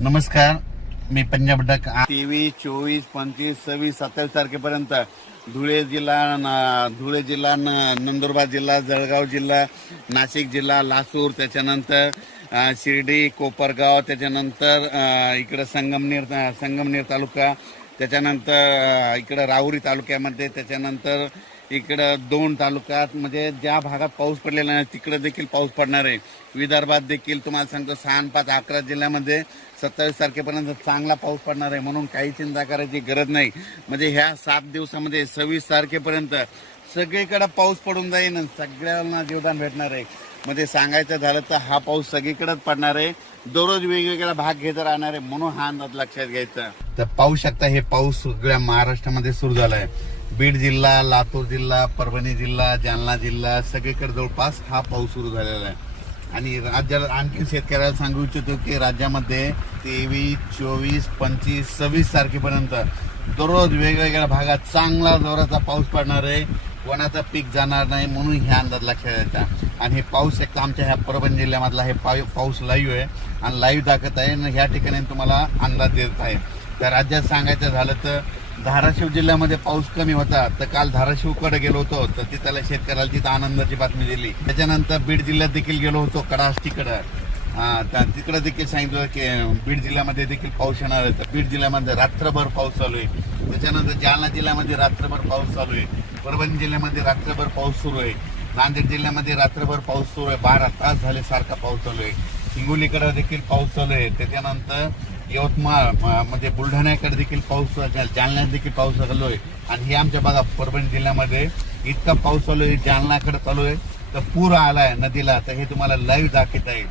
नमस्कार, मी पंजाब डक 23, 24, 25, 26, 27 तारखेपर्यंत धुळे जिल्हा, नंदुरबार जिल्हा, जळगाव जिल्हा, नाशिक जिल्हा, लासूर, त्याच्यानंतर शिर्डी, कोपरगाव, त्याच्यानंतर इकडं संगमनेर तालुका, त्याच्यानंतर इकडं राहुरी तालुक्यामध्ये, त्याच्यानंतर इकडं 2 तालुक्यात, म्हणजे ज्या भागात पाऊस पडलेला नाही तिकडे देखील पाऊस पडणार आहे. विदर्भात देखील तुम्हाला सांगतो 6, 5, 11 जिल्ह्यामध्ये 27 तारखेपर्यंत चांगला पाऊस पडणार आहे. म्हणून काही चिंता करायची गरज नाही. म्हणजे ह्या 7 दिवसामध्ये 26 तारखेपर्यंत सगळीकडे पाऊस पडून जाईल, सगळ्यांना जीवदान भेटणार आहे. म्हणजे सांगायचं झालं तर हा पाऊस सगळीकडेच पडणार आहे. दररोज वेगवेगळा भाग घेत राहणार आहे. म्हणून हा अंदाज लक्षात घ्यायचा. तर पाहू शकता, हे पाऊस सगळ्या महाराष्ट्रामध्ये सुरू झालाय. बीड जिल्हा, लातूर जिल्हा, परभणी जिल्हा, जालना जिल्हा, सगळीकडे जवळपास हा पाऊस सुरू झालेला आहे. आणि राज्याला आणखी शेतकऱ्याला सांगू इच्छितो की राज्यामध्ये 23, 24, 25, 26 तारखेपर्यंत दररोज वेगवेगळ्या भागात चांगला जोराचा पाऊस पडणार आहे. कोणाचं पीक जाणार नाही, म्हणून ह्या अंदाज लक्षात द्यायचा. आणि हे पाऊस एक आमच्या ह्या परभणी जिल्ह्यामधला हे पाऊस लाईव्ह आहे आणि लाईव्ह दाखवत आहे आणि ह्या ठिकाणी तुम्हाला अंदाज देत आहे. तर राज्यात सांगायचं झालं तर धाराशिव जिल्ह्यामध्ये पाऊस कमी होता, तर काल धाराशिवकडे गेलो होतो, तर तिथल्या शेतकऱ्याला तिथं आनंदाची बातमी दिली. त्याच्यानंतर बीड जिल्ह्यात देखील गेलो होतो, कडाष्टीकडं, तिकडे देखील सांगितलं की बीड जिल्ह्यामध्ये देखील पाऊस येणार आहे. तर बीड जिल्ह्यामध्ये रात्रभर पाऊस चालू आहे. त्याच्यानंतर जालना जिल्ह्यामध्ये रात्रभर पाऊस चालू आहे. परभणी जिल्ह्यामध्ये रात्रभर पाऊस सुरू आहे. नांदेड जिल्ह्यामध्ये रात्रभर पाऊस सुरू आहे. 12 तास झाले सारखा पाऊस चालू आहे. हिंगोलीकडे देखील पाऊस चालू आहे. त्याच्यानंतर यवतमाळ म्हणजे बुलढाण्याकडे देखील पाऊस, जालन्यात देखील पाऊस चालू आहे. आणि हे आमच्या बघा परभणी जिल्ह्यामध्ये इतका पाऊस चालू आहे, जालन्याकडे चालू आहे, तर पूर आलाय नदीला. तर हे तुम्हाला लाईव्ह दाखवत आहे.